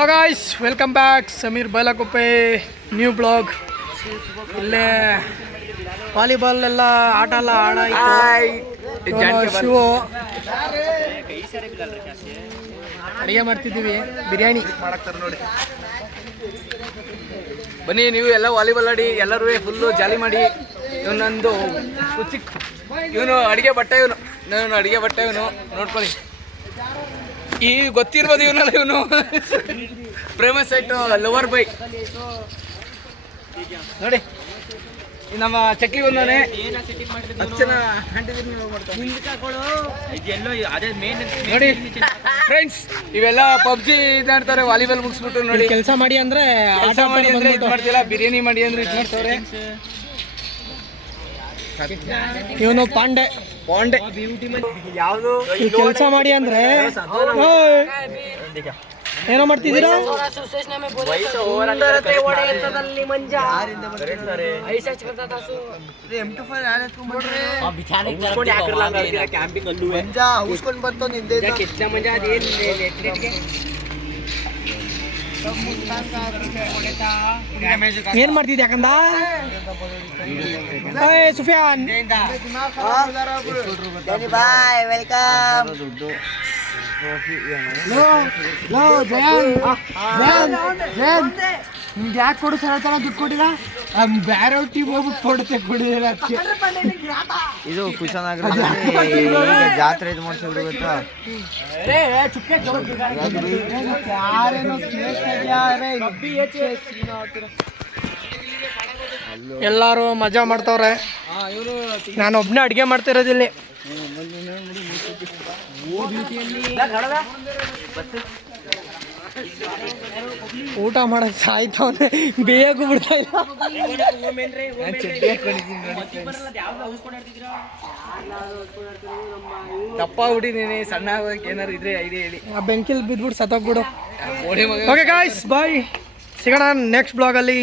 Hello guys, welcome back. Sameer Bylakuppe new blog. ಇಲ್ಲೇ volleyball ಎಲ್ಲ ಆಟ ಎಲ್ಲ ಆಡಾಯಿತು. ಶಿವು ಅಡುಗೆ ಮಾಡ್ತಿದ್ದೀವಿ, ಬಿರಿಯಾನಿ ಮಾಡಾಕ್ತಾರೆ ನೋಡಿ. ಬನ್ನಿ ನೀವು ಎಲ್ಲ ವಾಲಿಬಾಲ್ ಆಡಿ, ಎಲ್ಲರೂ ಫುಲ್ಲು ಜಾಲಿ ಮಾಡಿ. ಇವನೊಂದು ಚಿಕ್ಕ ಇವನು ಅಡುಗೆ ಬಟ್ಟೆ, ಇವನು ಅಡುಗೆ ಬಟ್ಟೆ ಇವನು ನೋಡ್ಕೊಳ್ಳಿ. ಈ ಗೊತ್ತಿರ್ಬೋದು ಇವನಲ್ಲ, ಇವನು ಫೇಮಸ್ ಆಯ್ತು ಲವರ್ ಬೈ ನೋಡಿ. ನಮ್ಮ ಚಕ್ಲಿ ಬಂದವನೇ ನೋಡಿ ಫ್ರೆಂಡ್ಸ್. ಇವೆಲ್ಲ ಪಬ್ಜಿ ಇದಾಡ್ತಾರೆ, ವಾಲಿಬಾಲ್ ಮುಗಿಸ್ಬಿಟ್ಟು ನೋಡಿ. ಕೆಲಸ ಮಾಡಿ ಅಂದ್ರೆ ಕೆಲಸ ಮಾಡಿ ಅಂದ್ರೆ ಇದು ಮಾಡ್ತಿಲ್ಲ, ಬಿರಿಯಾನಿ ಮಾಡಿ ಅಂದ್ರೆ ಇದು ಮಾಡ್ತವ್ರೆ. ಇವನು ಪಾಂಡೆ ಯಾವುದು ಕೆಲಸ ಮಾಡಿ ಅಂದ್ರೆ ಏನೋ ಮಾಡ್ತಿದ್ದೀರಾ? ಏನ್ ಮಾಡ್ತಿದ್ದೆ ಯಾಕಂದ ಸುಫಿಯಾನ್? ಬಾಯ್, ವೆಲ್ಕಮ್. ನಿಮ್ಗೆ ಯಾಕೆ ಕೊಡು ಸರ ದುಡ್ಡು ಕೊಟ್ಟಿಲ್ಲ? ಬೇರೆ ಟೀಮ್ ಹೋಗ್ಬಿಟ್ಟು ಕೊಡುತ್ತೆ ಕೊಡಿದಿಲ್ಲ. ಇದು ಕುಶನಗರ ಜಾತ್ರೆ ಇದು ಮಾಡ್ಸಿದ್ರು ಗೊತ್ತಾ? ಎಲ್ಲಾರು ಮಜಾ ಮಾಡ್ತವ್ರೆ. ನಾನು ಒಬ್ನೇ ಅಡ್ಗೆ ಮಾಡ್ತಿರೋದಿಲ್ಲಿ. ಊಟ ಮಾಡಕ್ ಸಾಯ್ತವನೆ, ಬೇಯಕ್ಕೂ ಬಿಡ್ತಾ ಇಲ್ಲ. ದಪ್ಪ ಹುಟ್ಟಿದೀನಿ, ಸಣ್ಣ ಏನಾರು ಇದ್ರೆ ಐಡಿಯಾ ಹೇಳಿ. ಆ ಬೆಂಕಿಲ್ ಬಿದ್ಬಿಟ್ಟು ಸತ್ತೋಗ್ಬಿಡು. ಓಕೆ ಗಾಯ್ಸ್, ಬಾಯ್. ಸಿಗೋಣ ನೆಕ್ಸ್ಟ್ ಬ್ಲಾಗಲ್ಲಿ.